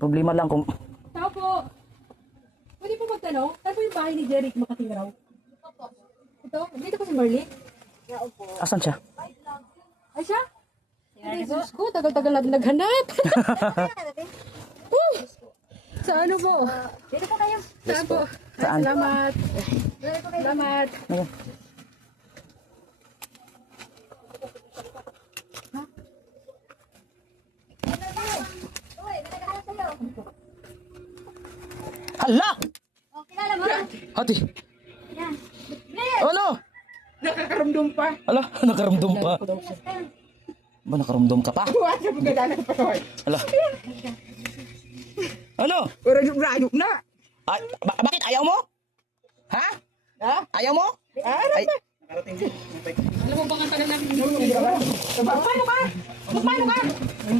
Problema lang kung... Tao po. Pwede po magtanong, saan po yung bahay ni Jeric Makatingaraw? Ito? Dito po si Marley? Asan siya? Ay siya? Ay, Diyos ko, tagal-tagal natin naghanap. Sa ano po? Dito po kayo. Saan po? Ay, Saan? salamat. Salamat. Ano? Uy, nagkakalat sa'yo. Hala! Oh, kilala mo? Hati! Yan. Ano? Nakakaramdam pa. Hala, nakaramdam pa. Ba, nakaramdam ka pa? Buwan sa pagkadala ng patoy. Hala. Ano? Pero rayok na. Ay, bakit? Ayaw mo? Ha? Ha? Ayaw mo? Ay, Alam mo bang ang tagal namin Paano ka? Paano ka?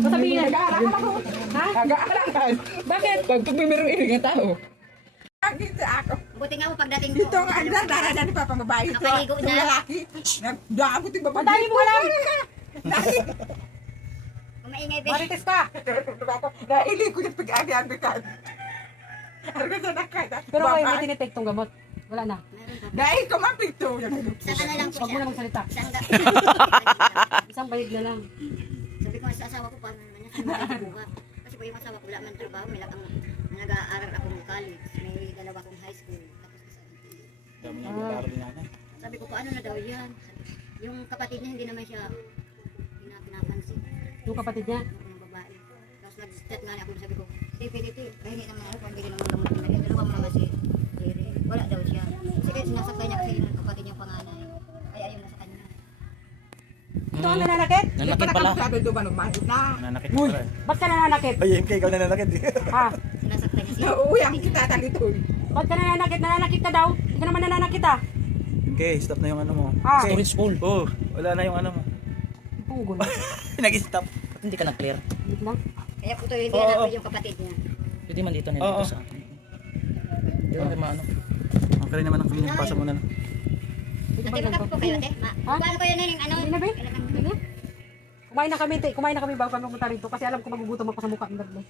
Sasabihin. Nag-aaral ako. Ha? Nag-aaral. Bakit? Pag pagmimiring ng tao. Nakita ako. Buti nga po pagdating ko. Dito nga ang daradan ni Papa Mabayo. Nakaligo na. Yung lalaki. Nagdabot yung babae. Madali mo alam. Kung maingay, be. Marites ka. Naili ko yung pag-aagihan ko ka. Arga sa nakita. Pero kayo may tinitake tong gamot. Wala na. Meron pa. Dahil kumapit to. Sa ano lang po Huwag mo siya. na magsalita. Isang bahid na lang. Sabi ko nga sa asawa ko, paano naman yan? Ano ba kasi po yung asawa ko, wala man trabaho. May lakang nag-aaral akong college. May dalawa akong high school. Tapos isa. Sabi ko, paano na daw yan? Yung kapatid niya, hindi naman siya pinapansin. Yung kapatid niya. Ng babae. Tapos nag-chat nga niya ako, sabi ko, PDT, pahingi naman ako, pambili naman gamot ni Maria. Dalawa mo naman si Jerry. Wala daw siya. Kasi kahit sinasaktan niya kasi yung kapatid niyang panganay. Kaya ayun nasa kanya. Ito ang nananakit? nanakit pala. Sabi doon ka mahit na. Nanakit Uy. pala. Ba't ka nananakit? Ay, MK, ikaw nanakit. Ha? Sinasaktan niya siya. Uy, ang kita talito. Ba't ka nananakit? Nananakit ka daw? Hindi ka naman nananakit ah. MK, stop na yung ano mo. Ah. Storage full. Oh, wala na yung ano mo. Pugol. Nag-stop. Ba't hindi ka nag-clear? Wait lang. Kaya po ito yung hinanapin yung kapatid niya. Pwede man dito Oo. nilito sa akin. Hindi ko rin maano. Okay naman ang kanya. Pasa mo na lang. Ate, magkapo po kayo, ate? Ha? Paano kayo na yung ano? Hindi na, be? Kailangan ano? Kumain na kami, kumain na kami bago kami pumunta rito kasi alam ko magugutom ako sa mukha ng dagdag.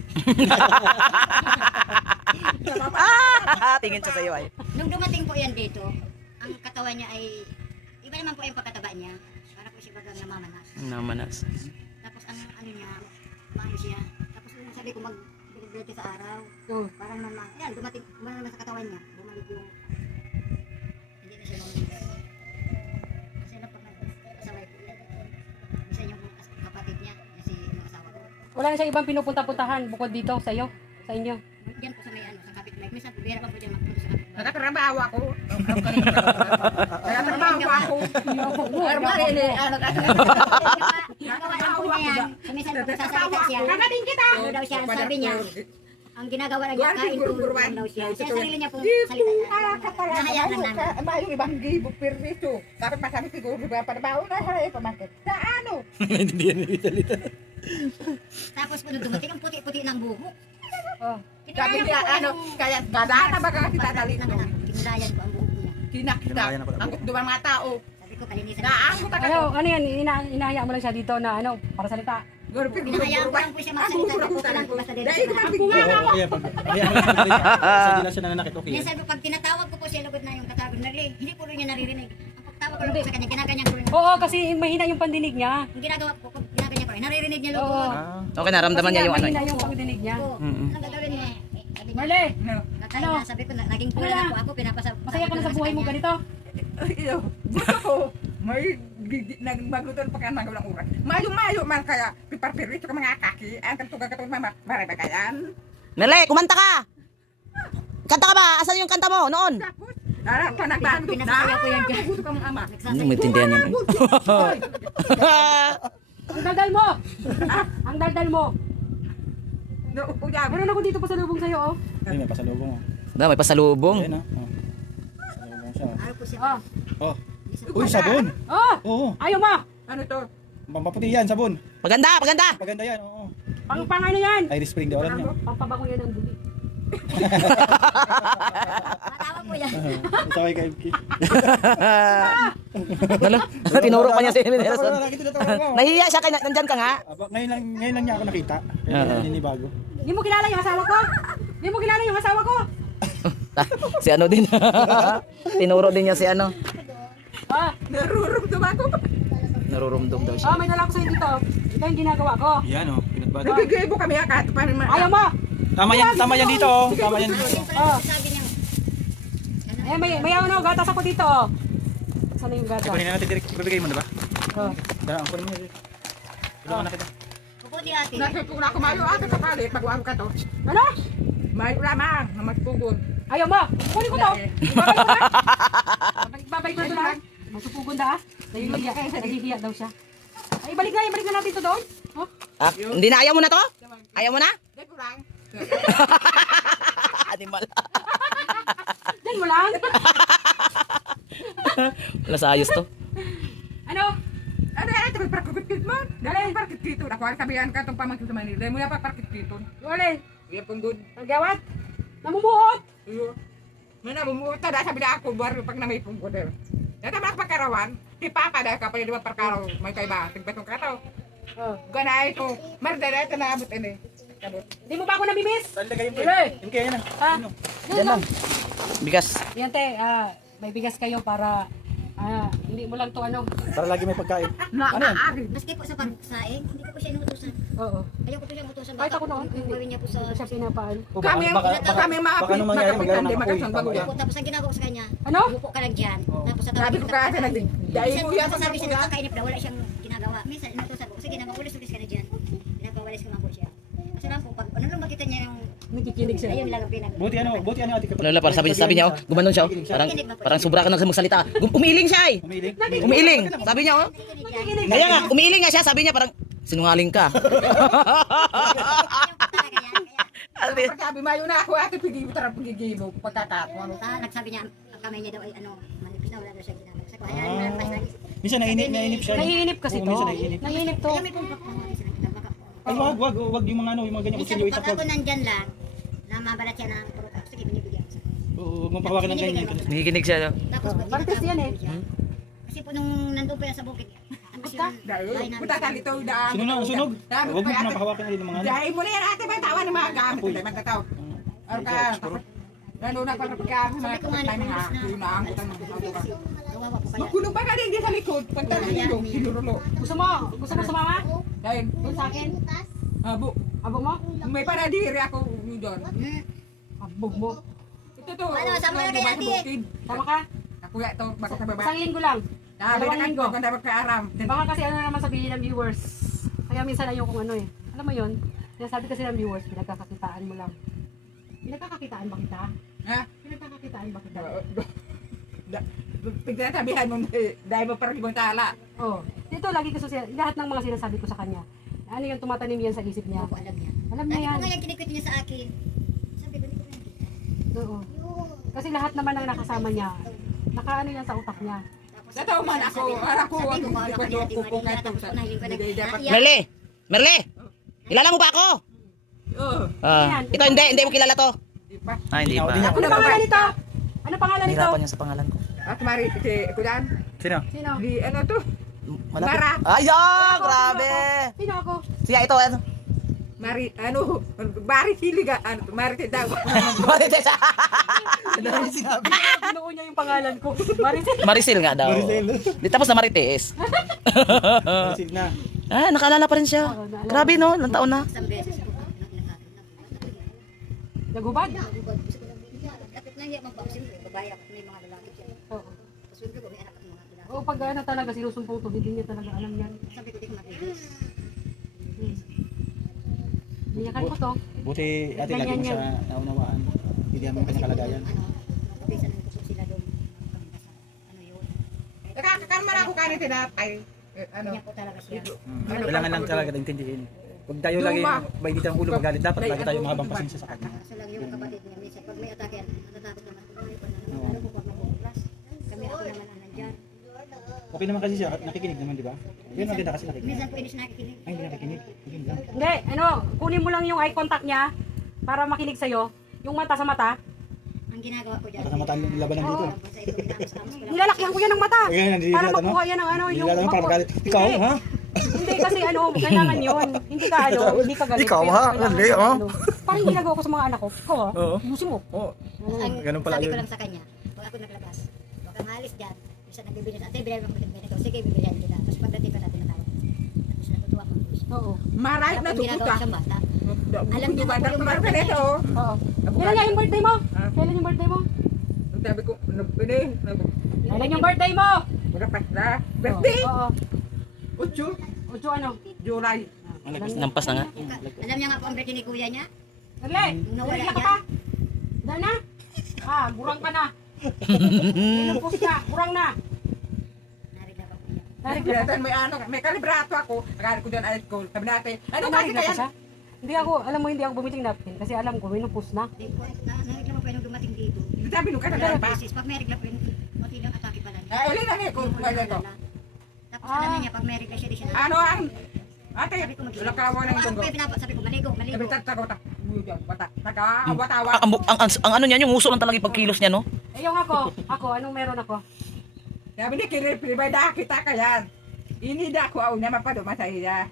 Tingin siya sa'yo ay. Nung dumating po yan dito, ang katawan niya ay, iba naman po yung pagkataba niya. Para po siya bagang namamanas. Namanas. Tapos ang ano niya, maano siya. Tapos nung sabi ko mag-birthday sa araw, Oh. parang yan, dumating, kumana naman sa katawan niya. Bumalik yung, hindi na siya mamanas. Kasi na pag nag-asaway po yan. Isa yung kapatid niya, kasi yung asawa ko. Wala na siyang ibang pinupunta-puntahan bukod dito sa iyo, sa inyo. Diyan po sa may ano, sa kapitbahay. Minsan, bira pa po dyan magpunta sa kapitbahay. Nakatrabaho ako. Nakatrabaho ako. Ginagawa po niya yan. Kumisan po sasalita siya. Kanating kita. Ano daw siya, ang sabi niya, ang ginagawa na niya, kain tulog lang daw siya. Siya sarili niya pong salita niya. Nahayaan lang namin. May ibang gibo permiso. Dapat masabi siguro ba trabaho na sa pamakit. Sa ano? Naintindihan niyo yung salita. Tapos po nung dumating, ang puti-puti ng buhok. Oh. Sabi niya ano, kaya gadana ba ka kita talito? Kinulayan ko ang buhok niya. Kinakita. Kinabayan ako. Ang duwang mga tao. Sabi ko, palinisan Naango ta Ano, ano yan, inahayaan mo lang siya dito na ano, para salita. Pinahayaan ko lang po siya magsalita. Tapos lang po basta dito. Dahil ko Oo, kaya pag... Kaya sa dila siya nanakit, okay yan. Minsan po, pag tinatawag ko po siya, lugod na yung katawag na hindi po rin niya naririnig. Ang pagtawag ko lang po sa kanya, ginaganyan ko rin. Oo, kasi mahina yung pandinig niya. Ang ginagawa ko, pag ginaganyan ko rin, naririnig niya Oo. lugod. Ah, Okay, naramdaman niya yung ano. Mahina yung pandinig niya. Oo. Mm-mm. Anong gagawin mo? Sabi niya, Marle, kakain na, sabi ko, naging pula na po ako, pinapasa. masaya ka na sa buhay mo ganito? gusto ko may nagmagutan pa ka ng oras. Mayo-mayo man kaya piparpirito ka mga kaki. Ang katuga-katuga marabagayan. Mele, kumanta ka! Kanta ka ba? Asan yung kanta mo noon? Tapos, pa nagbago na. Pinasasayaw ko yan dyan. Gusto ka mga ama. Hindi mo intindihan yan. Ang daldal mo! Ang daldal mo! No, uya. Meron ako dito pa sa lubong sa'yo, oh. Ay, may pasalubong ah. May pasalubong. Ayan ah. Oh. Pasalubong siya. Araw po siya. Oh. Oh. Uy, sabon! Oh! Oo. Ayaw mo! Ano to? Pampaputi yan, sabon. Maganda, maganda! Maganda yan, oo. Pang ano yan? Iris Spring, di alam niya. Pampabango yan ng dumi. Matawag po yan. Ito kay KFK. Dala, tinuro pa niya si Emineros. Nakita na tayo. Nahihiya siya, kaya nandyan ka nga. Ngayon lang niya ako nakita. Oo. Kaya naninibago. Hindi mo kilala yung asawa ko? Hindi mo kilala yung asawa ko? Si ano din. Tinuro din niya si ano. Ah, Narurumdum ako. Narurumdum daw siya. may dala ko sa'yo dito. Ito yung ginagawa ko. Yan o, pinatbad. Nagigibo kami akat. Ayaw mo! Tama yan dito oh. Tama yan dito. Oh. Sabi niya, Eh, may ano, gatas ako dito. Oh. Saan yung gatas? Kunin na natin direct. Ibibigay mo na ba? Oh. Dala, kunin mo. Tulungan na kita. puputi ate. Nakikuna ko mayo ato kapalit. Pag-uwag ka to. Ano? Mayo lamang. Na magpugod. Ayaw mo! Kunin ko to! Babay ko na lang. Masupugon da ah. Nahihiya daw siya. Ay, balik na natin to doon. Oh. Ah, hindi na, ayaw mo na to? Ayaw mo na? Di ko lang. Animal. Diyan mo lang. Wala sa ayos to. Ano? Ano yan? Ito may parkit mo. Dali parkit dito. Nakuha sabihan ka itong pamangkin sa Manila. Dahil mo yan pa parkit dito. Wala. Iya punggod. Nagyawat. Namumuot. Iyo. May namumuta dahil sabi na ako buwan pag na may punggod. Dahil naman ako pagkarawan. Si Papa dahil kapag di ba parkaraw. May kaiba. Tigbatong kataw. Oh. Ganay ito. Mardala ito na abot ini. Kabot. Hindi mo ba ako namimiss? Talagay yung Tuloy. Yung kaya na. Ha? Diyan lang. Bigas. Yan te, may bigas kayo para hindi mo lang to ano. Para lagi may pagkain. Ano yan? Maski po sa pagsaing, hindi ko po siya inutusan. Oo. Ayaw ko po siya inutusan. Kahit ako noon, Yung gawin niya po sa... Hindi siya pinapaan. O, Kami ang baka nung mangyari, maglaro ng apoy. magkasang bago yan. Opo, tapos ang ginagawa ko sa kanya, Ano? upo ka lang dyan. Tapos sa Sabi ko kasi dahil mo yan Sabi siya yan. nakakainip na wala siyang ginagawa. Minsan, inutusan ko, sige na, magulis-ulis ka na dyan. Pinapawalis ko lang po siya. Kasi lang po, pag ano lang makita niya yung... Nagkikinig siya. Ayun lang ang pinag... Buti ano ate kapag. Ano lang, parang sabi niya, oh, gumanon siya, oh. Parang sobra ka na magsalita. Umiiling siya, eh. Umiling. Umiiling. Sabi niya, oh. Nakikinig Kaya nga, umiiling nga siya, sabi niya parang, sinungaling ka. talaga yan. Kaya, Sabi mayo na ako ate pigibo tara pigibo pagkakataon. nagsabi niya, ang kamay niya daw ay ano, manipis na wala daw siya ginagawa. Sabi ko, hayaan mo lang, Minsan nainip siya. Nahihinip kasi Oo, to. minsan nahihinip. Nahihinip to. Kaya may pumpak na mga sila. Baka Ay wag yung mga ano, yung mga ganyan minsan kusilyo pag itak ako wag. nandyan lang, na mabalat siya ng puro tapos sige, binibigyan ko siya. Oo, huwag mong pahawakin ng ganyan. Nakikinig siya, no? Tapos, Martes yan eh. Kasi po nung nandun po yan sa bukid, tapos yung bahay namin. Punta sa lito daan. Sunog na, sunog. Huwag mo napahawakin na rin ng mga ano. Dahil mo na yan ate ba tawa ni mga gamit dahil magtataw. Ano ka? Lalo na para pagka mga ang utang ng mga. Kawawa po kaya. Magkulong pa ka din sa likod pagka dito kinurulo. Gusto mo sumama? Dahil Doon sa akin? abo Abo mo? may paradiri ako doon. Abog mo. Ito to. Ano, sama na kay ate. Tama ka? Ako ya to baka sa baba. Isang linggo lang. Sabi Dalawang na linggo. ko dapat ka aram. Baka kasi ano naman sabihin ng viewers. Kaya minsan ayaw kung ano eh. Alam mo yun? Sinasabi kasi ng viewers, pinagkakakitaan mo lang. Pinagkakakitaan ba kita? Ha? Pinagkakakitaan ba kita? Pagsasabihan mo dahil mo parang ibang tala. Oh. Dito lagi ko lahat ng mga sinasabi ko sa kanya. Ano yung tumatanim yan sa isip niya? Opo, alam niya. Alam niya Lagi yan. ko nga yung kinikwit niya sa akin. Sabi ko, hindi ko nakikita. Oo. Kasi lahat naman ng nakasama niya, nakaano yan sa utak niya. Tapos Totoo man ako, ako sabi ang ko, baka hindi ko kanya ko kung natin ito sa nahiling ko na. hindi dapat. Merle! Merle! Kilala mo ba ako? Oh, Ito hindi mo kilala to. di pa. Ah, hindi pa. Ano pangalan nito? Ano pangalan nito? Nahirapan niya sa pangalan ko. At mari si Kudan, Sino? Sino? di ano to? Malapit. Mara. Ay, grabe! Sino ako? Siya ito, ano? Mari ano, Mari Siliga, ano, Mari daw. Marites. Ano yung sinabi? Binuo niya yung pangalan ko. Maricel. Marisil nga daw. Maricel. Di tapos na Marites. Receive na. Ah, nakaalala pa rin siya. Grabe no, ilang taon na. Isang beses po. Nagubad? Kapit na hiya magpapsin ko. Babae ako. May mga lalaki siya. Oo. Tapos siyempre ko, may anak at mga lalaki. O pag ano talaga sinusumpong to, hindi niya talaga alam yan. Sabi ko, di ko makinis. Biniyakan ko to. Buti ate lagi mo siya naunawaan. Hindi naman kanya kalagayan. Ano, napapisan ko po sila doon. Ano yun. Nakakakalma ako kanina tinatay. Ano? Ganyan po talaga siya. Kailangan lang talaga intindihin. Huwag tayo lagi may dito ang ulo magalit. Dapat lagi tayo mahabang pasensya sa kanya. Kaso lang yung kapatid niya. Minsan pag may atake, natatakot naman. Kung may panalo po pag nagpuplas. Kami ako naman ang nandyan. Okay naman kasi siya, nakikinig naman, di ba? Yun maganda kasi nakikinig. Minsan po hindi siya nakikinig. Ay, hindi nakikinig. Yun lang. Hindi, ano, kunin mo lang yung eye contact niya para makinig sa'yo. Yung mata sa mata. Ang ginagawa ko dyan. Baka matalo yung labanan dito. Sa ito, ginamos ko lang. Nilalakihan ko yan ng mata. Ayan, Para makuha yan ng ano, yung... Nilalang para magalit. Ikaw, Hindi. ha? Hindi kasi ano, kailangan yun. Hindi ka ano, hindi ka galit. Ikaw, pero ha? kailangan Hindi, ka, oh. ano. Parang ginagawa ko sa mga anak ko. Ikaw ha? Oo. Ayusin mo. Oo. Ang Ganun pala sabi yun. ko lang sa kanya, pag ako naglabas, huwag kang halis dyan. Isa nagbibili sa ate, bilhan mo ko ganito. Sige, bibilihan kita. Tapos pagdating ko natin na tayo. Tapos natutuwa ko. Oo. Maray na Ang ginagawa tukuta. ko siyang bata. Alam niyo ba, yung marami na ito. Oo. Kailan nga yung birthday mo? Kailan yung birthday mo? Sabi ko, pwede, Kailan yung birthday mo? marapas na. Birthday! Oo. 8, Ocho ano? July. Nampas na nga. Alam niya nga po ang birthday ni kuya niya. Dali! Nawala Naiyak ka yan. pa? Dahil na? Gurang ka na. Inupos ka, gurang na. Narigla pa kuya. Narig Kaya na doon may ano, may kalibrato ako. Akala ko doon high school. Sabi natin, ano Narig kasi na kaya? siya? Hindi ako, alam mo hindi ako bumiting napkin kasi alam ko, minupos na. Hindi po, narigla pa nung dumating dito. Sabi nung Pero kanila pa. basis, pag may regla po yun, konti lang atake pala niya. Alin na niya kung pwede ko. Tapos alam niya, pag may regla siya, di siya Ano ang? Ate, Sabi ko wala ka mo ng tunggo. Sabi ko, maligo, Sabi maligo. tatagota. Bata. Nakaawat-awat. Ang ano niya, yung uso lang talaga yung pagkilos niya, no? Eh yung ako, anong meron ako? Sabi ni kinipilibay kita kayan. Ini da ko au na mapaduma sa iya.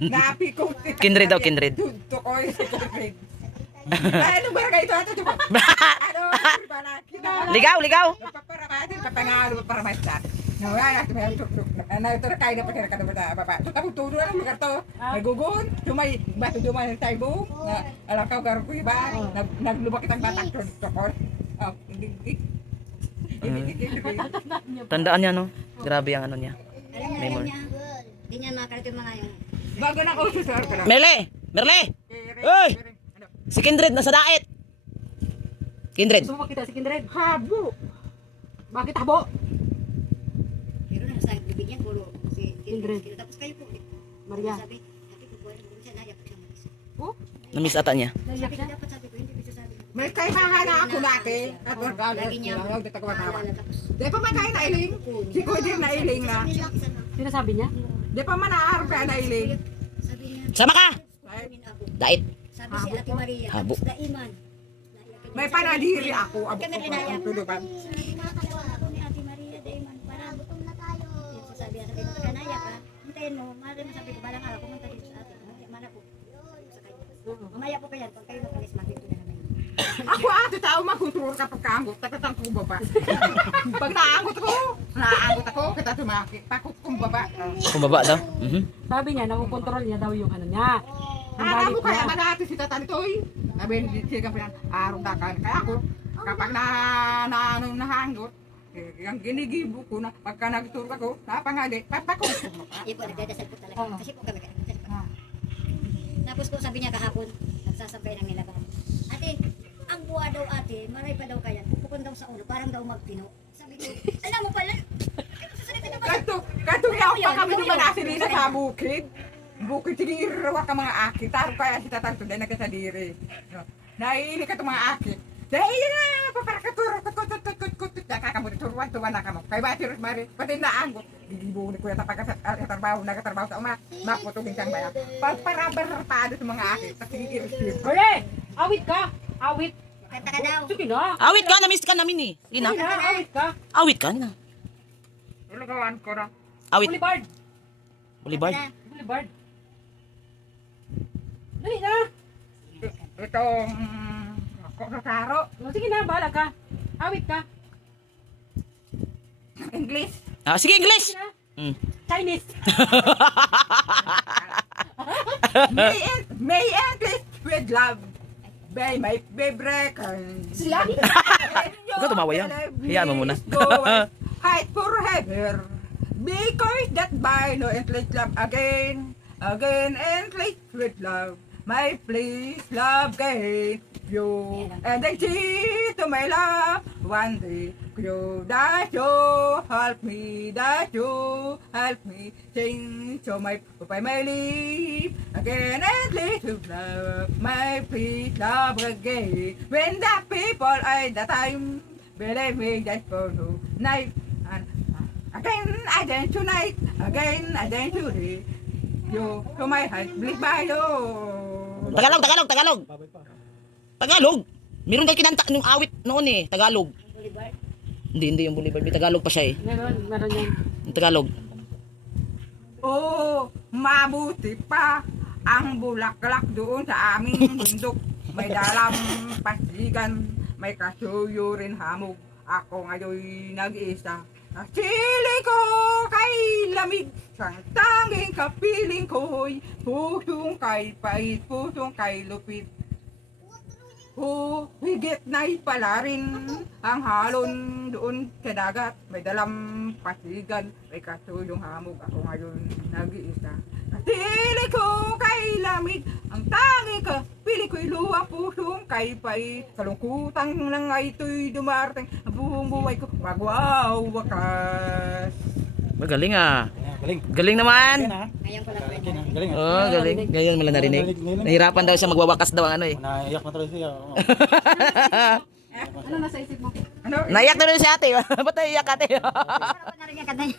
Napi ko. Kindred daw, kindred. Tunto ko sa kindred. Ano barangay ito ato tipo? Ano? Ligaw, ligaw! Para mati papangalo para masta. No, ay at may tuk-tuk. Ano ito kay na pakira kada bata baba. So tapos tudo ang lugar to. Nagugun, tumay bato dumay sa taybo. Ala ka gar ko iba. Naglubak kitang batak to ko. Oh, hindi. Tandaan niya, no? Grabe ang ano niya. Alam niya, Memory. Hindi niya makarito yung mga yung... Bago na uso sir ka. Merle! Merle! Uy! Si Kindred, nasa daet! Kindred! Gusto mo makita si Kindred? Habo. Bakit habo? Pero na sa bibig niya, puro si Kindred. Tapos kayo po. Maria. Sabi ko po, siya nayak siya mag-isa. Oh, Namiss ata niya. naiyak Sabi ko, siya. dapat sabi ko, hindi ko siya sabi. May kay hahana ako dati. At Lagi niya, organo. maalala, tapos... Di pa man tayo nailing. Si Kuya na iling na. Sinasabi niya? Di pa man naarap ka nailing. Sabi niya, Sama ka! "Kunin ako." Daet! Sabi si Ate Maria, Habo. tapos Daiman. Naiyak niya. May panadiri ako. Abo Kami ko rin naiyak. ang tuluban. Nakakalawa ako ni Ate Maria, Daiman. Para gutom na tayo. Yan, sabi niya, sabi ko, "Kaya naiyak ka. Hintayin mo, mahal mo sabi ko, balang araw, pumunta dito sa atin. Mana po. Sa kanya. Mamaya po kayan, pag kayo makalis, makikita na namin. Ako ate tao makutur kapag kaangot. Takatang kong baba. Pag naangot ako, kita tumaki. Takot kong baba. Kumbaba daw. Sabi niya, nakukontrol niya daw yung ano niya. Yung Alam galit mo kaya niya. malati si Tatanitoy. Sabi hindi siya ka pinang araw na kan. Kaya ako, kapag nahangot, yung ginigibo ko na pagka nagturo ako, napangali, papakot ko. Yun po, nagdadasal po talaga. Oo. Kasi po kami, tapos po sabi niya kahapon, nagsasampay ng nilaban. Ate, ang buwa daw ate, maray pa daw kaya, pupukon daw sa ulo, parang daw magpino. Sabi ko, alam mo pala, sasalita na ba? Kato nga ako pa kami naman asilina sa bukid. Bukid, sige irawa ka mga aki. Taro kaya si Tatanto dahil nagkasadiri. Naiili ka itong mga aki. Dahil na, paparakaturo, kut, nakakamot, turuan, tuwan na kamo. Kaya ba, si Rosemary, pati naangot. Gigibo ni Kuya Tapag nagatrabaho sa uma, maputugin siyang bayan. Pagparabarapado sa mga aki, tapos sige iris. Ore! Awit ka! Awit! Kanta ka daw. Sige na! Awit ka, namiss ka namin eh. Sige na. Sige na, awit ka! Awit ka na. Ulagawan ko na. Awit. Boulevard! Boulevard. Boulevard! Dali na! Itong Kokosaro, O, sige na, bahala ka. Awit ka. English. Sige, English! Sige na. Mm. Chinese. May English with love. By my favorite. Sila? Huwag ka tumawa yan. Hayaan mo muna. Hide forever. Because that by no English love again. Again English with love. My please love again. You and I see to my love one day. You that you help me, sing so my life again and little love, my please love again. When the people at the time believe me just for no night and again I dance tonight, again I dance today. You to my heart, please by Lord. Tagalog! Tagalog! Meron daw kinanta nung awit noon eh. Tagalog. Hindi yung Boulevard. May Tagalog pa siya eh. Meron yan. Yung Tagalog. Oo, mabuti pa ang bulaklak doon sa aming bundok. May dalang pasigan, may kasuyo rin hamog. Ako ngayon nag-isa. Sili ko kay lamig, sang tanging kapiling ko'y pusong kay pait, pusong kay lupit. Higit na'y pala rin ang halon doon sa dagat. May dalang pasigan, may kasuyong hamog. Ako ngayon nag-iisa. Sili ko kay lamig, ang tangi ka, pili ko'y luwang pusong kay pait. Kalungkutan lang ay ito'y dumarating, ang buong buhay ko magwawakas. Magaling ah. Galing. Galing naman. Yan, ha? Ngayon ko lang po ito. Galing. ha? Oh, galing. Ngayon mo lang narinig. Nahirapan daw siya magwawakas daw ang ano eh. Naiyak na tuloy siya. Oo. Ano nasa isip mo? Ano? Naiyak na rin si ate. Ba't naiyak ate? Para na rin yung kanta niya.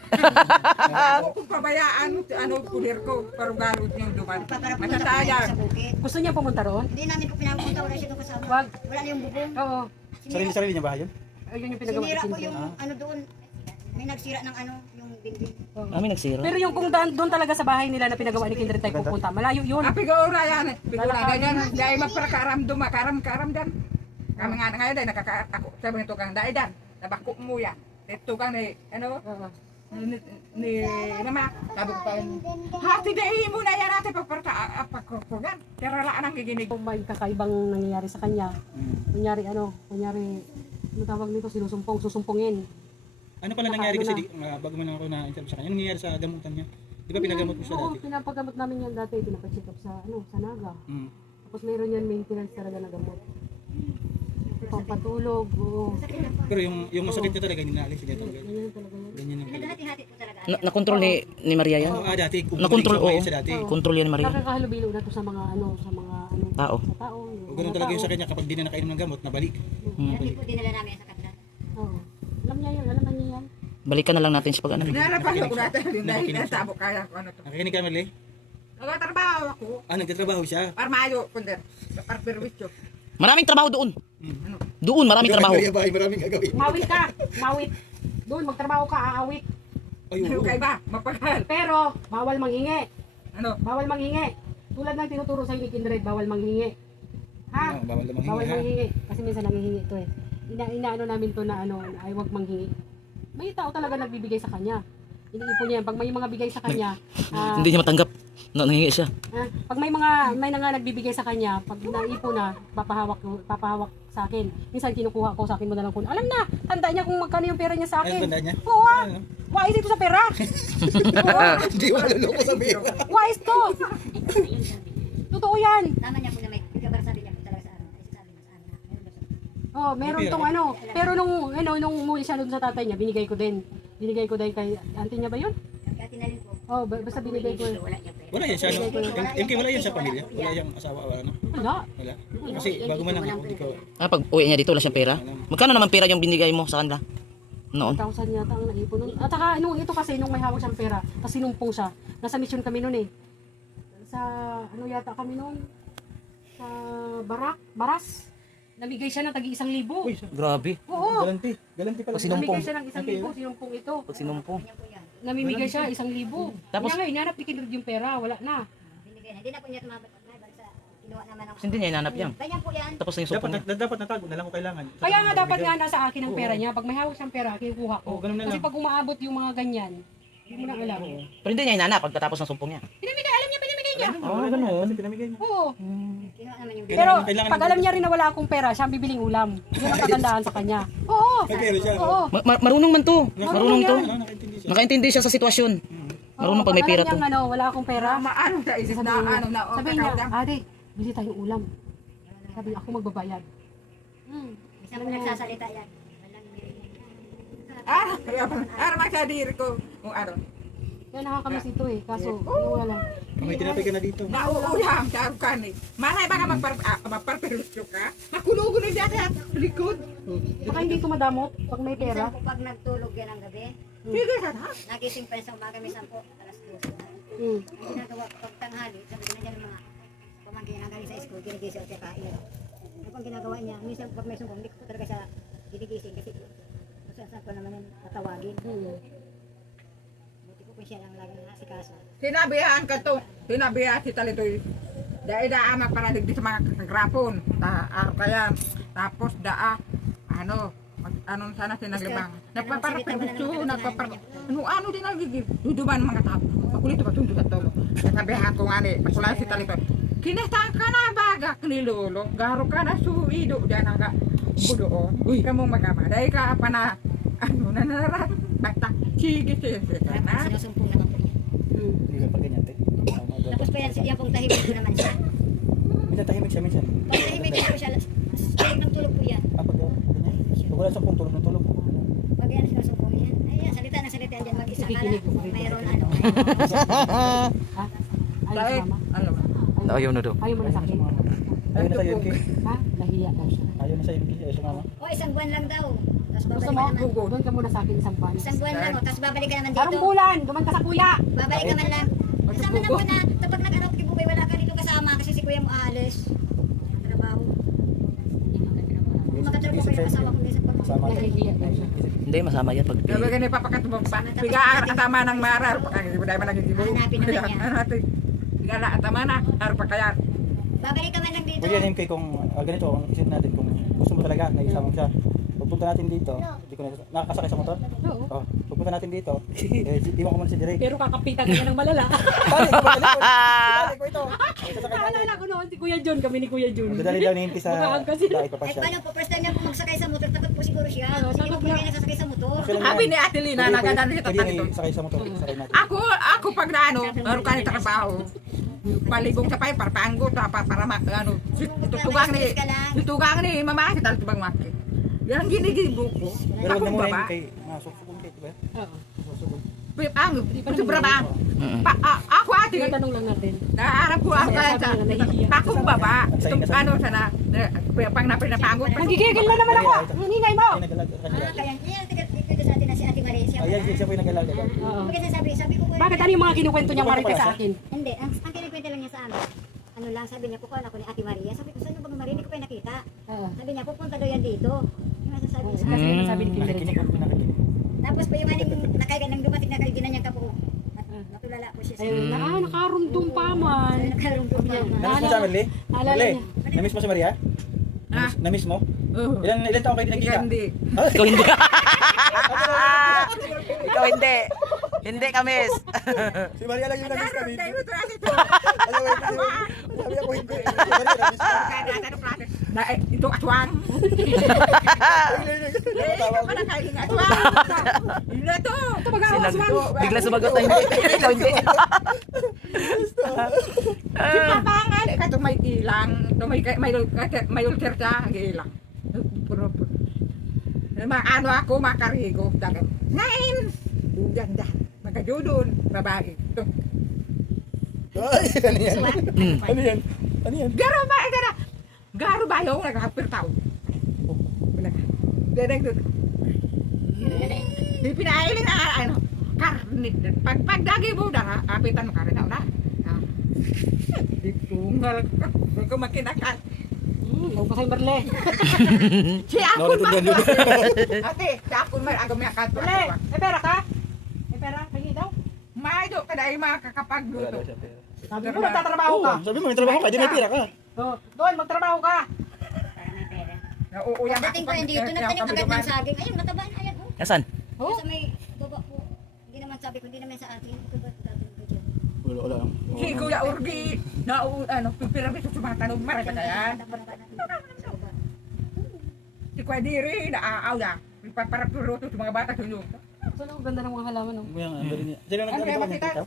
Kung pabayaan, ano, pulir ko, parugarot niyong duman. Para pumunta po tayo Matasayang. sa bukid. Gusto niya pumunta roon? Hindi namin po pinapunta, wala siya doon kasama. Wag. Wala na yung bubong. Oo. Sarili niya ba yun? Ayun yung pinagawa Sinira ni ko Cindy. yung ano doon. May nagsira ng ano, yung building. Kami nagsira. Pero yung kung doon talaga sa bahay nila na pinagawa ni Kindred tayo pupunta, malayo yun. Apigora yan. Pigora ganyan. Dahil magparakaramdum, makaram dan. Kami nga ngayon dahil ako sabi nito kang dahil dan. Nabako mo yan. Ito kang ni, ano, Oo. ni nama. Sabi ko pa, hati dahil mo na yan natin pagkukugan. Pero laan ang giginig. Kung may kakaibang nangyayari sa kanya, kunyari ano tawag nito, susumpongin. Ano pala nangyari kasi bago man ako na-interview sa kanya? Anong nangyari sa gamutan niya? Di ba pinagamot mo siya Oo, dati? pinapagamot namin yan dati, pinapacheck up sa sa Naga. Mm. Tapos mayroon yan maintenance talaga na gamot. Pampatulog, oo. Pero yung masakit niya talaga, hindi naalis niya talaga. Ganyan talaga yan. Ganyan yung pala. Hati-hati po talaga. Nakontrol ni Maria yan. Dati. Nakontrol, oo. Siya dati. Kontrol yan ni Maria. Nakakahalubilo na to sa mga Tao. sa tao. O ganun talaga yung sa kanya kapag di na nakainom ng gamot, nabalik. Dati po dinala namin sa kanila. Oo. Alam niya yan, alam na niya yan. Balikan na lang natin siya pag ano. Nalapan ko natin din dahil nasabo kaya ko ano to. Nakikinig ka, Marley? Nagtatrabaho ako. Nagtatrabaho siya. Parmayo, kunder. Parperwisyo. Maraming trabaho doon. Ano? Doon, maraming trabaho. Maraming gagawin. Mawit ka, mawit. Doon, magtrabaho ka, aawit. Ano kayo ba? Mapagkal. Pero, bawal manghingi. Ano? Bawal manghingi. Tulad ng tinuturo sa ni Kindred, bawal manghingi. Ha? Bawal na Bawal manghingi, ha? manghingi. Kasi minsan nanghihingi to eh. Inaano namin to na ano, ay wag manghingi. May tao talaga nagbibigay sa kanya. Iniipon niya. Pag may mga bigay sa kanya, Hindi niya matanggap. Nangingi siya. pag may nga nagbibigay sa kanya, pag naipon na, papahawak sa akin. Minsan kinukuha ko sa akin mo na lang po. Alam na, tanda niya kung magkano yung pera niya sa Ano akin. tanda niya? Oo ah. Wais ito sa pera. Oo. Hindi mo naluloko sa biro. Wais to. Totoo yan. Tama niya po na may kabarsabi niya po talaga sa ano. Ay sabi niya sa amin na. Meron daw siya. Oh, meron tong ano. Pero nung umuwi siya doon sa tatay niya, binigay ko din. Binigay ko din kay auntie niya ba yun? Kaya tinalin po. Oh, basta binigay ko. Wala yan siya, no? MK, wala yan sa pamilya? Wala yung asawa o ano? Wala. Wala. Kasi bago man lang ako, hindi ko... Pag uwi niya dito, wala siyang pera. Magkano naman pera yung binigay mo sa kanila? Noon. 1,000 yata ang naipon nun. At saka ito kasi nung may hawak siyang pera, tapos sinumpong siya. Nasa mission kami noon eh. Sa ano yata kami noon? Sa Baras. Namigay siya ng tagi 1,000. Grabe. Oo. Galanti pala. Pag sinumpong. Namigay siya ng 1,000, sinumpong ito. Pag sinumpong. Namimigay siya 1,000. Tapos- Kaya nga, inanap ni Kindred yung pera, wala na. Binigay na. Hindi na po niya tumabot. Balik sa kinuha naman ng... Kasi hindi niya hinanap yan. Ganyan po yan. Tapos na yung sumpong niya. Dapat natago na lang kung kailangan. Kaya nga dapat nga nasa akin ang pera niya. Pag may hawak siyang pera, kinukuha ko. Oo, ganun na Kasi lang. pag umaabot yung mga ganyan, hindi mo na alam. Pero hindi niya hinanap pagkatapos ng sumpong niya. Pinamigay, alam niya, pinamigay niya. Ganun. Kasi pinamigay mo. Oo. Kinuha naman yung... Pero Kailangan- pag alam niya rin na wala akong pera, siya ang bibiling ulam. Yun ang kagandahan sa kanya. Oo. May pera siya. Oo. Marunong man to. Marunong to. yan. Nakaintindi siya. Nakaintindi siya sa sitwasyon. Marunong pag may pera to. Alam niyang wala akong pera. Maano sa isip na ano na o Sabihin niya, kakaulam. ate, bili tayong ulam. Sabi niya, ako magbabayad. Isa po nagsasalita yan. Walang Kaya magsadiri ko kung ano. Kaya nakakamiss ito eh. Kaso, wala. May tinapay ka na dito. Nauulam sa arukan eh. Manay baka magparperusyo ka. Nakulugo na dyan sa likod. Baka hindi ito madamot pag may pera. Minsan po pag nagtulog yan ang gabi, Sige sa taas. nagising pa rin sa umaga, minsan po, alas 12. Hmm. Ang ginagawa ko pag tanghali, sabi ko na dyan ng mga pamangkin na galing sa school, ginigising at kain. Ano pang ginagawa niya, minsan pag may sumbong, hindi ko po talaga siya ginigising kasi kung saan ko naman yung tatawagin. Hmm. Buti ko po siya lang lagi na si kaso. Sinabihan ka to, sinabihan si Talitoy. Dahil daa magparadig di sa mga kagrapon. Kaya, tapos daa, anong sana sinaglibang. Nagpaparapagutso, ano din nagigib. Duduban mga tao. Makulit ba tundo sa tolo. Sabihan ko nga ni, pasulay si Talitoy. Kinastaan ka na baga ni Lolo. Garo ka na suido dyan nga. Budoon. Kamong magama. Dahil ka pa na, nanarat. Basta, sige ka na. Sinusumpong naman po niya. Hindi ka pa ganyan, te. Tapos pa yan pong tahimik po naman siya. Minsan tahimik siya, minsan. Pag tahimik po siya, tulog ng tulog po yan. Pag wala sa pong tulog ng tulog. Pag yan sinusumpong yan, ay yan, salita ng salita yan dyan mag-isa. Nakikinig po. Mayroon Ha? Ayaw mo mama? Alam mo. Ayaw na daw. Ayaw mo na sa akin. Ayaw na sa'yo, Ki. Ha? Nahiya daw siya. Ayaw na sa'yo, Ki. Ayaw sa mama. O, isang buwan lang daw. Tapos Gusto babalik mo? ka naman. Doon ka muna sa akin isang buwan. Isang buwan lang, o, tapos babalik ka naman Sarong dito. bulan! Duman ka sa kuya! Babalik ka man lang. Kasama na po na, kapag nag-anak kay Bubay, wala ka dito kasama kasi si kuya mo aalis. Trabaho. Hindi makatrabaho kayo asawa ko minsan pag Sama. Nahihiya daw siya. Hindi, masama yan pag Sabi ka ni papakatubog pa. Piga atama ng marar. Pagkakita dahil managigibog. Hanapin naman niya. Hanapin. Piga na atama na. Ar pa kaya. babalik ka man lang dito. Pwede yan, Kay, kung ganito, ang isip natin, kung gusto mo talaga na isama mo siya. Pagpunta natin dito, hindi ko na, nakakasakay sa motor? Oo. Oh, pagpunta natin dito, iwan ko muna si Direk. Pero kakapitan ka ng malala. Tali ko ba? Tali ko ito. Sasakay natin. Naalala ko noon si Kuya John, kami ni Kuya John. Madali daw nihinti sa Makaangkas sila. dahil pa pa Ay, siya. paano po? First time niya po magsakay sa motor, takot po siguro siya. Oo, Hindi takot po na. kayo nasasakay sa motor. Okay lang Sabi yan. ni Ate Lina, nagandang dito Pwede talito. yan, sakay sa motor, sakay natin. Ako pag na meron ka ni trabaho. Paligong sa pay, para paanggo, para tutugang ni mama, si talito bang maki. Yan ang ginigibo ko. Pero wag na Akong muna baba. yun kay masuksugon kay, diba? Oo. Masuksugon. Sobra ba? Ako ate, Tinatanong lang natin. naarap ko ako kaya sa akong baba. Ano sana, pang napinapangot. Nagigigil na naman ako! Hiningay mo! Ay, nagalag sa kanila. Kaya yan, tigil sa atin na si Ate Maria. Siya Ayan, siya po yung nagalag. Oo. Bakit sabi ko Bakit ano yung mga kinukwento niyang Marita sa akin? Hindi, ang kinikwento lang niya sa amin. Ano lang, sabi niya, kukuha ako ni Ate Maria. Sabi ko, saan ba Maria? Hindi ko pa yung nakita. Oo. Sabi niya, pupunta daw yan dito. Yung masasabi niya. Kasi sabi ni Kim Nakikinig ako, nakikinig. Tapos po yung aning nakaigan ng dumating na kaiginan niya kapo. Natulala po siya sa Ayun, nakarumdum pa man. nagkarungkong pa. Namiss mo sa amin, Lee? Naalala Lee, niya. namiss mo si Maria? Ah. Namiss mo? Ilan taong kayo di nagkita? Hindi. Ikaw hindi. Ikaw hindi. Hindi kamis. Si Maria lang yung namiss kami. Tayo ito ate to. Sabi ako hindi. Maria, namiss mo. Ito aswang. Ikaw pa na kain aswang. Ito. Bigla sumagot na hindi. Ikaw hindi. Si papangan, ito may ilang. May ulcer siya, ilang. Ano ako, makarigo. Ngayon, ganda. Magkajudon, babae. Ito. Ay, ano yan? Ano yan? Ano yan? Garo ba? Garo ba yung nagkakapirtaw? Ganang doon. Di pinailing ano, karnit. Pagdagi mo na, apitan mo karnit na. Di tunggal ka. Huwag ko makinakat. Huwag pa kayo Marle. Si ako Nakalimutan ba? yan yun. Ate, si ako ba? Ako may akat. Marle, may pera ka? May pera? Hingi daw? Mayo ka na yung mga kakapagluto. Sabi mo, nagtatrabaho ka. Sabi mo, may trabaho ka, di may pira ka. Doon, magtrabaho ka. Nauuyan Pagdating ko yan dito, nagtanim agad ng saging. Ayun, mataba na yan. Oh. Nasaan? Yung sa may baba po. Hindi naman sabi ko, hindi naman sa atin. Ito ba tatawag ko dyan? Wala lang. Si Kuya Urgi, pipirami sa sumatanong, marami na yan. Si Kuya Diri, naaaw na. Paparapuluto sa mga bata sunog. So, ang ganda ng mga halaman. No? Ang galing niya. Sino Ang nagtanim kaya ka makita, niya?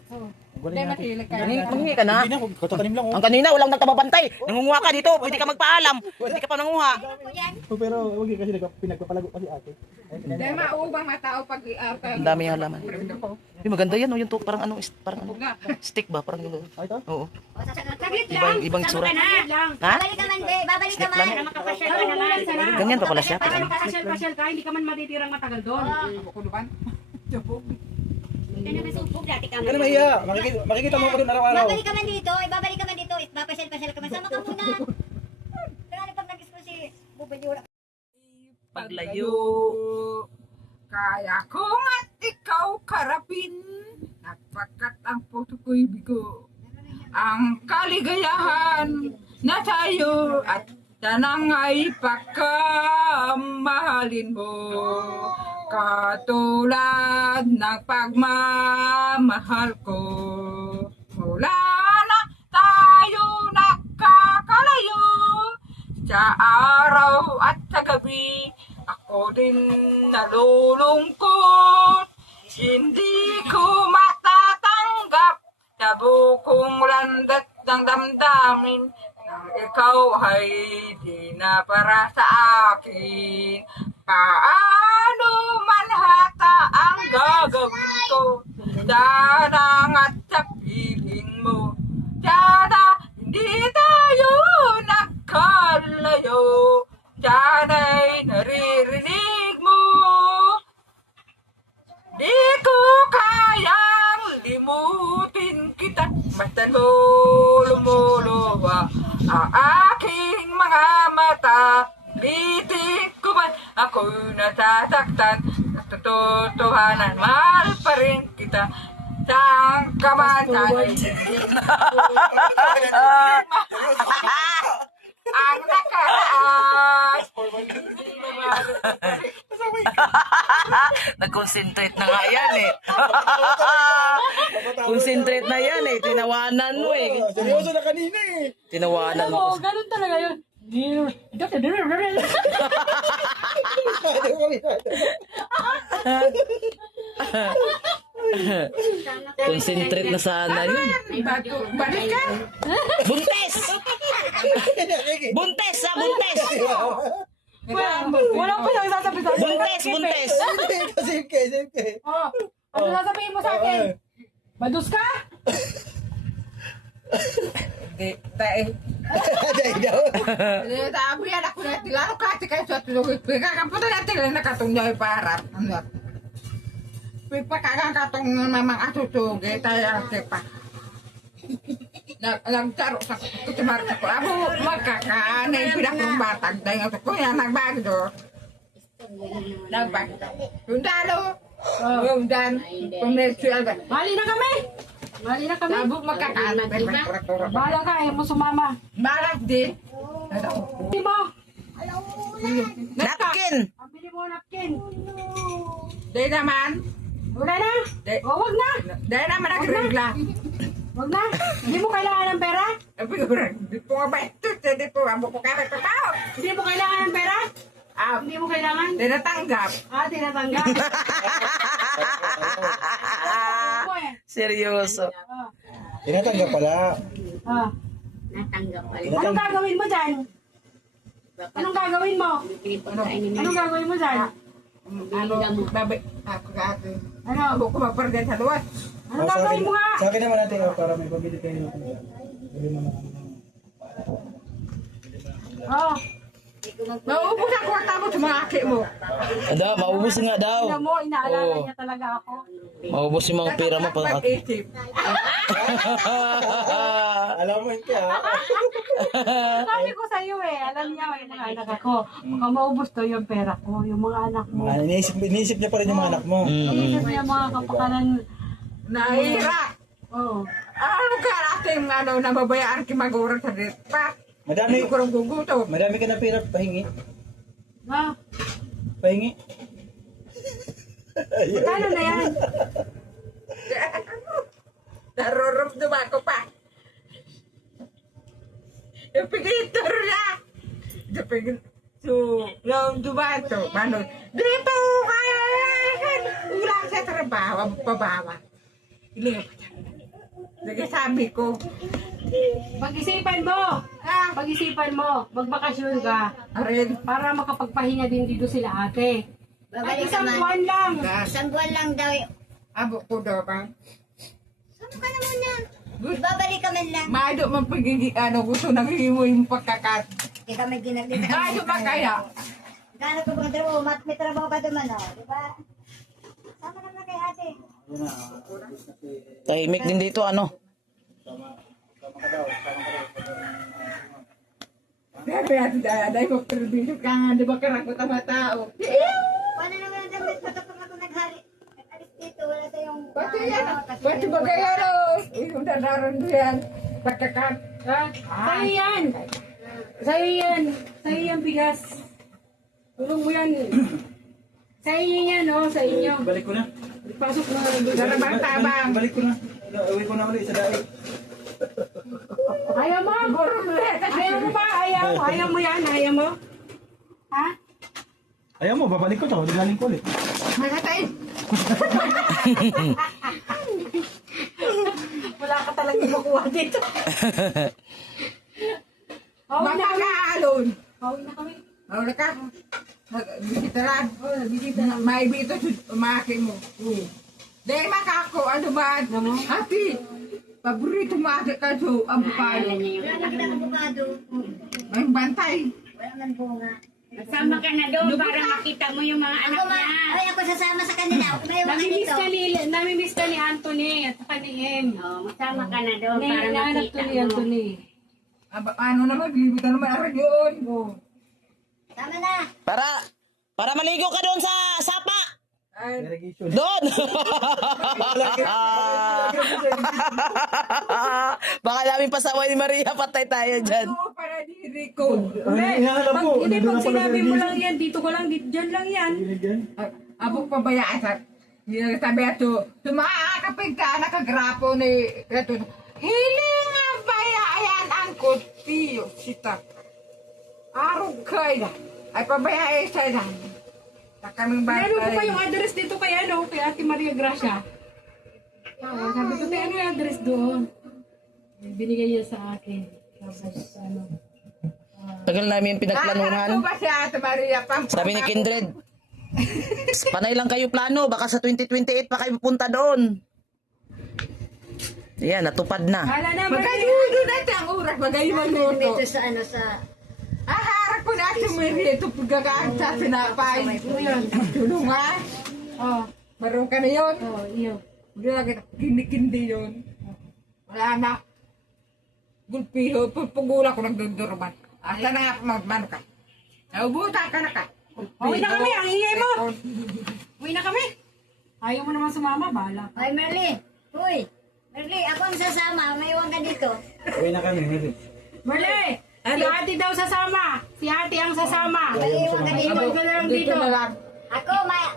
hindi matilig ka. Mangingi ka na. Hindi na, katatanim lang. Ang kanina, walang nagtababantay. Nangunguha ka dito. Pwede ka magpaalam. Hindi ka pa nangunguha. Pero wag yun kasi pinagpapalago kasi ate. Dahil mauubang matao pag Ang dami yung halaman. Uy, maganda yan. Yung to, parang ano, stick ba? Parang yung, Ay, ito? oo. Saglit Ibang itsura. lang. Ha? Babalik ka man, be. Babalik ka Stick lang. man. Makapasyal ka naman. Ganyan pa pala siya. Para makapasyal-pasyal ka, hindi ka man matitirang matagal doon. kuluban. Hindi ka naman supog dati ka Ano mahiya? Makikita mo ko rin araw-araw. Babalik ka man dito. Babalik ka man dito. Papasyal-pasyal ka man. Sama ka muna. Kaya pag nag-school si Bubay, di wala. Paglayo. Kaya kung at ikaw karapin, Pagkat ang puso ko'y bigo. Ang kaligayahan na tayo at tanang ay pagkamahalin mo. Katulad ng pagmamahal ko. Mula na tayo nakakalayo. Sa araw at sa gabi, ako din nalulungkot. Hindi ko matatanggap na bukong landat ng damdamin nang ikaw ay di na para sa akin. Paano man hata ang gagawin ko? Dadang at sa piling mo. Dada, hindi tayo nakalayo. Dana'y naririnig mo. Di ko kayang limutin kita. Basta lumuluwa ang aking mga mata. Bitin ko man ako'y nasasaktan. Sa totohanan, mahal pa rin kita. Saan ka man sana'y ang nakaraan. Nag-concentrate na nga yan eh. Concentrate na yan eh. Tinawanan mo eh. Seryoso na kanina eh. Tinawanan Alam mo. mo, ganun talaga yun. Concentrate na sana yun. Balik ka. Buntes! Buntes ha, buntes! Wala pa siyang sasabihin sa akin. Buntes, buntes! Save ka. Oh, ano sasabihin mo sa akin? Badus ka? Hindi, tayo. Dahil daw. Sabi yan ako na tilaro ka, tika sa tulog. Pagkakamputa natin lang nakatungay para. Ano? Pagkakatong mamang asusugi, tayo pa. Nagtaro sa kutumar ko. Abo, magkakanay, pinakong batag. Dahil ako yan, nagbagdo. Nagbagdo. Yung dalo. Yung dan. Kung nasual ba. Mali na kami! Mali na kami. Abo, magkakanay. Bahala ka, ayaw mo sumama. Balas di. Bili mo! Napkin! Ang bili mo napkin. Dahil naman. Wala na! O, wag na! Dahil naman nagregla. Wag na! Hindi mo kailangan ng pera? Di po nga ba ito? Di po, abo ko kami pa tao. Hindi mo kailangan ng pera? Hindi mo kailangan? Di natanggap. Tinatanggap. Mo eh. Seryoso. Tinatanggap pala. Natanggap pala. Anong gagawin mo dyan? Anong gagawin mo? Anong gagawin mo dyan? Ano, babi, ako kati. Ano? Abo ko mapargan sa luwas. Anong gagawin mo nga? Sa akin naman natin para may pabili kayo. Bili mo na. Oh, Maubos ako ang tamo sa mga aki mo. Daw, maubos nga daw. tingnan mo, inaalala Oo. niya talaga ako. Maubos yung mga pera mo pa. Mag-isip. Alam mo yun ka. Sabi ko sa iyo eh, alam niya yung mga anak ako. Baka maubos to yung pera ko, yung mga anak mo. Iniisip niya pa rin yung mga anak mo. Iisip mo yung mga kapakanan. Naira. Oh. Ano ka natin nababayaan ki magurang sa ditpa? Madami, Hindi ko rin guguto. madami ka na pera pahingi. Ha? Pahingi. Kano na yan? Naroramdam ako pa. Yung pigitor niya. So, yung dumato, mano, dito kayan! Ulang sa trabaho, pabawa. Ilinga pa siya. Nagsasabi ko, Pag-isipan mo! Pag-isipan mo, magbakasyon ka arin, para makapagpahinga din dito sila ate. At Babalik ka isang man. buwan lang. Isang buwan lang daw. abo ko daw pa. Saan ka na muna? Babalik ka man lang. Maado man pagiging, gusto nang himo yung pagkakat. Hindi ka may ginagdita. Maado man kaya. Gano'n ko ba trabaho? May trabaho ka naman, oh. Diba? Sama naman kay ate. Tahimik din dito ano. Dahil dahil ko perbiso ka nga, di ba karakot ang mga tao? Paano naman ang damit? Patapos ako naghari. Nag-alis dito. Wala tayong... Pati yan. kasi Pati ba kayo, yung dadaran mo yan, pagkakat. Ha? Sa'yo yan. Sa'yo yan. Sa'yo yan bigas. Tulong mo yan. Sa inyo yan, oh. Sa inyo. Balik ko na. Pasok na. Darabang-tabang. Balik ko na. Uwi ko na ulit sa daig. Ayaw mo? Ayaw mo ba? Ayaw. Ayaw mo yan? Ayaw mo? Ha? Ayaw mo, babalik ko tsaka digaling ko ulit. Magatay. Wala ka talagang makuha dito. Hawag na kami. Mapakaalon. Hawag na kami. Wala ka. Bisita lang. May bito umaki mo. Dahil makako, ano ba? Hati. Paborito mo ate ka so, ang bukalo. wala na kitang abogado. May bantay. Wala man bunga. Sama ka na doon para makita mo yung mga anak niya. Ay, ako sasama sa kanila. Ako may iwan Namimiss dito. namimiss ka ni Anthony at saka ni Em. Oh, masama ka na doon Ni para anak makita to ni mo. Anthony. Ano naman, bibita naman aral yun. Tama na. Para maligo ka doon sa sapa. Ay, Irrigation. Doon! Baka namin pasaway ni Maria, patay tayo dyan. ito para diri ko. Ay, alam ko. Hindi, nandun pag na pala sinabi sa mo irrigation. lang yan, dito ko lang, dyan lang yan. Binigyan. Abok pabayaan sa sabi ato, tumakapig ka, nakagrapo ni ito. Hiling ang bayaan ang kotiyo, sita. Arog kayo. Ay pabayaan sa lang. Takaming Meron ko pa bantay. yung address dito kay ano, kay Ate Maria Gracia. Oo, sabi ko, ano yung address doon? Binigay niya sa akin. Tapos, ano, Tagal namin yung pinagplanuhan. Ako ba si Ate Maria? Sabi ni Kindred, panay lang kayo plano, baka sa 2028 pa kayo pupunta doon. Yan, natupad na. hala na, Maria. Magayudo na ito ang oras, magayudo Dito luto. sa ano sa... Harap ko na Ate Maria, ito pagkakaan sa sinapay. Tulungan. Oh, Maroon ka na yun. oh, iyo. Hindi na kita kinikindi yun. Wala na. Gulpiho, pagpugula ko nagdudurman. Asa na nga magmano ka? Naubutan ka na ka. Uwi na kami, ang ingay mo. Uwi na kami. Ayaw mo naman sumama, bahala. Ay, Merly. Uy. Merly, ako ang sasama. May iwan ka dito. Uwi na kami. Henry. Marley, si Ate daw sasama. Si Ate ang sasama. May iwan ka dito. Iwan ka na lang dito. na lang. Ako,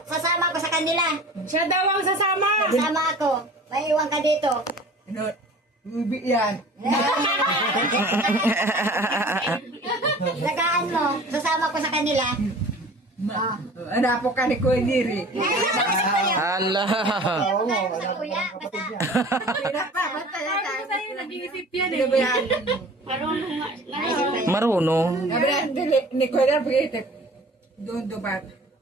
sasama ko sa kanila. Siya daw ang sasama. Sasama ako. May iwan ka dito. Ano? Bibi yan. Lagaan mo. Sasama ko sa kanila. Ano po ka ni Kuya Niri? Hala. Ewan ka sa kuya. Basta. Sabi ko sa'yo, nag-iisip yan Ano eh. ba yan? Marunong nga. Marunong. Sabi na ni Kuya Niri, doon ba?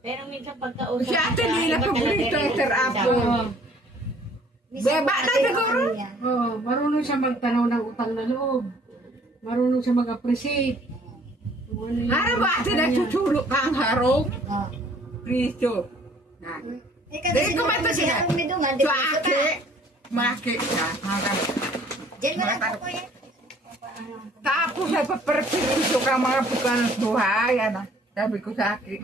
Pero minsan pagkausap Si Ate Lila, paborito ay Sir Apo. Oo. Beba na siguro. Oo, marunong siya magtanaw ng utang na loob. Marunong siya mag-appreciate. Kung ano yung- Harap ba ate nagsusulo ka ang harong? Oh. Priso. Na. Eh, kasi Dahil kumanta sila siya. ang midungan. So ate, maki ka. Diyan mo lang po, kuya. Tapos nagpaparapiriso ka mga bukan ng buhay. Ano? Sabi ko sa akin.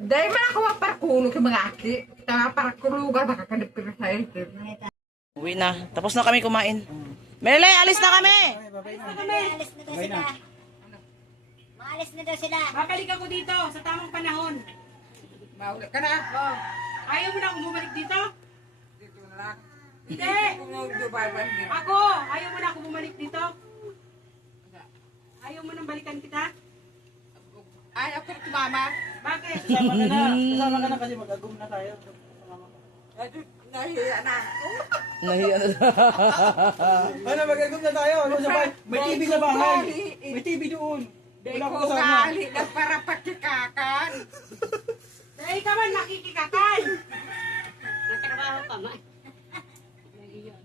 Dahil ako maparkulo sa mga aki. Tama parkulo ka, nakakadipir sa ito. Uwi na. Tapos na kami kumain. Merle, alis na kami! Maalis na daw sila. Maalis na daw sila. Babalik ako dito sa tamang panahon. Maula ka na. Oh. Ayaw mo na akong bumalik dito? Dito na lang. Hindi. Kung Dubai ba din. Ako, ayaw mo na akong bumalik dito? Ayaw mo nang balikan kita? Ay, ako tumama. Bakit? Kasama ka na. Kasama ka na kasi mag-agum na tayo. Nahiya na. Nahiya na. Ano, mag-agum na tayo. Ano, sabay? May TV sa bahay. May TV doon. Dahil Wala ko ko kasama. gali na para patikakan. Dahil ka man nakikikakan. Natrabaho ka man.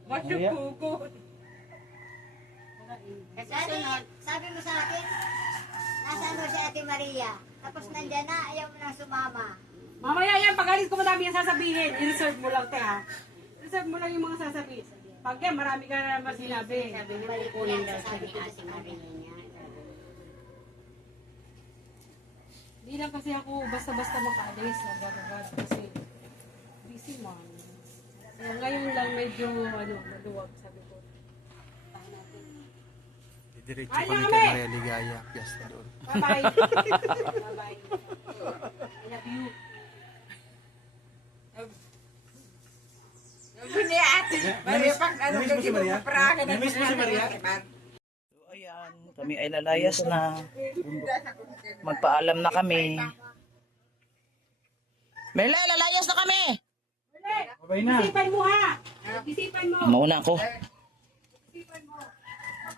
Masupugod. Sabi mo sa akin, nasa ano si Ate Maria. Tapos nandyan na, ayaw mo nang sumama. Mamaya yan, pag alis ko madami yung sasabihin. I-reserve mo lang, te ha. Reserve mo lang yung mga sasabihin. Pag yan, marami ka na naman sinabi. Sabi mo, kukunin daw sa ni Ate Maria niya. Hindi lang kasi ako basta-basta makaalis. Agad-agad. Kasi Siman. Ngayon lang medyo maluwag, sabi ko. Tahan natin. Diretso Ay, kami kami! kay Maria Ligaya, piyesta doon. Bye-bye. Bye-bye. I love you. Sabi ni ate, Maria, pag ano Namiss mo si Maria? Praga na Namiss mo si Maria? Ayan, kami ay lalayas na. Magpaalam na kami. Mela, lalayas na kami. Babay na. Isipan mo ha! Isipan mo! Mauna ako.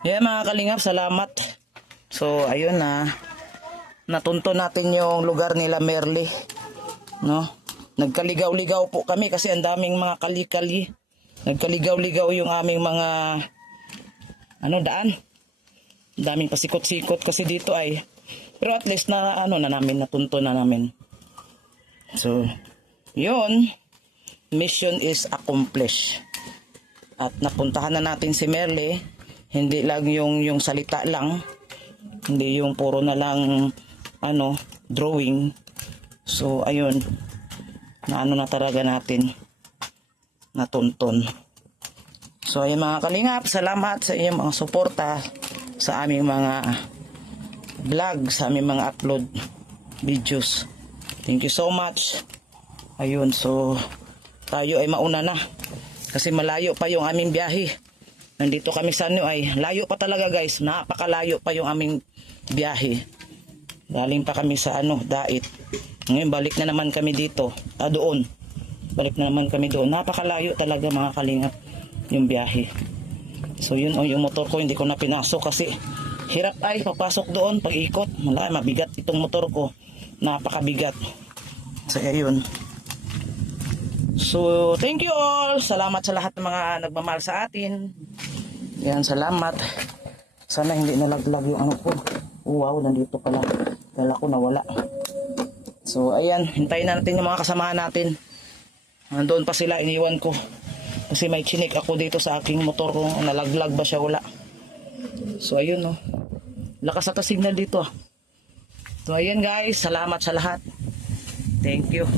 Yeah, mga kalingap, salamat. So, ayun na. Natunto natin yung lugar nila Merly. No? Nagkaligaw-ligaw po kami kasi ang daming mga kali-kali. Nagkaligaw-ligaw yung aming mga daan. Ang daming pasikot-sikot kasi dito ay. Pero at least na natunto na namin. So, yun. Mission is accomplished. At napuntahan na natin si Merly. Hindi lang yung salita lang. Hindi yung puro na lang drawing. So ayun. Na talaga natin. Natuntun. So ayun mga kalingap, salamat sa inyong mga suporta sa aming mga vlog, sa aming mga upload videos. Thank you so much. Ayun, so tayo ay mauna na kasi malayo pa yung aming biyahe. Nandito kami sa layo pa talaga guys, napakalayo pa yung aming biyahe. Galing pa kami sa Dait. Ngayon balik na naman kami dito, doon. Balik na naman kami doon. Napakalayo talaga mga kalingap yung biyahe. So yun yung motor ko hindi ko na pinasok kasi hirap ay papasok doon pag ikot. Mabigat itong motor ko. Napakabigat. So ayun. So, thank you all. Salamat sa lahat ng mga nagmamahal sa atin. Yan, salamat. Sana hindi nalaglag yung ko. Wow, nandito pala. Kala ko nawala. So, ayan. Hintayin na natin yung mga kasamahan natin. Nandoon pa sila, iniwan ko. Kasi may chinik ako dito sa aking motor ko. Nalaglag ba siya? Wala. So, ayun, lakas ata signal dito. So, ayan guys. Salamat sa lahat. Thank you.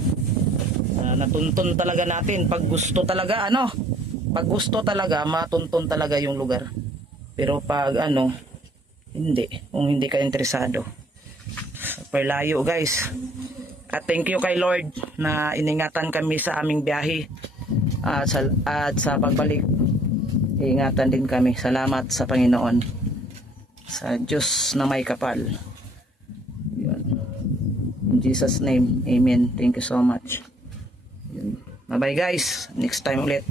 Natuntun talaga natin pag gusto talaga pag gusto talaga matuntun talaga yung lugar, pero pag hindi, kung hindi ka interesado super layo guys. At thank you kay Lord na iningatan kami sa aming biyahe at sa pagbalik ingatan din kami. Salamat sa Panginoon, sa Diyos na may kapal. Yun. In Jesus name, amen. Thank you so much. Bye bye guys. Next time ulit.